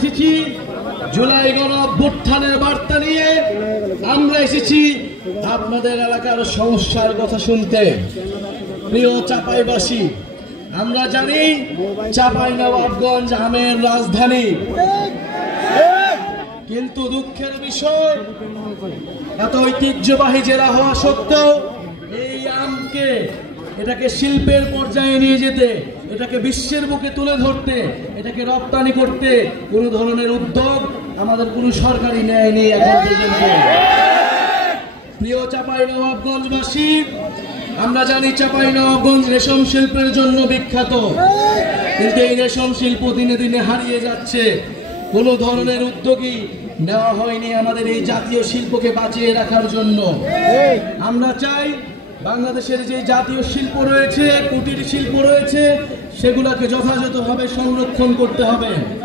এসেছি জুলাই গণঅভ্যুত্থানের বার্তা নিয়ে। আমরা এসেছি আপনাদের এলাকার সমস্যার কথা শুনতে। প্রিয় চাঁপাইবাসী, আমরা জানি চাঁপাইনবাবগঞ্জ আমের রাজধানী, কিন্তু দুঃখের বিষয় এত ঐতিহ্যবাহী জেলা হওয়া সত্ত্বেও এই আমকে এটাকে শিল্পের পর্যায়ে নিয়ে যেতে, এটাকে বিশ্বের বুকে তুলে ধরতে, এটাকে রপ্তানি করতে কোনো ধরনের উদ্যোগ আমাদের কোনো সরকারি নেয়নি এখন পর্যন্ত। প্রিয় চাঁপাইনবাবগঞ্জবাসী, আমরা জানি চাঁপাইনবাবগঞ্জ রেশম শিল্পের জন্য বিখ্যাত, কিন্তু এই রেশম শিল্প দিনে দিনে হারিয়ে যাচ্ছে। কোনো ধরনের উদ্যোগই নেওয়া হয়নি আমাদের এই জাতীয় শিল্পকে বাঁচিয়ে রাখার জন্য। আমরা চাই বাংলাদেশের যে জাতীয় শিল্প রয়েছে, কুটির শিল্প রয়েছে, সেগুলোকে যথাযথভাবে সংরক্ষণ করতে হবে।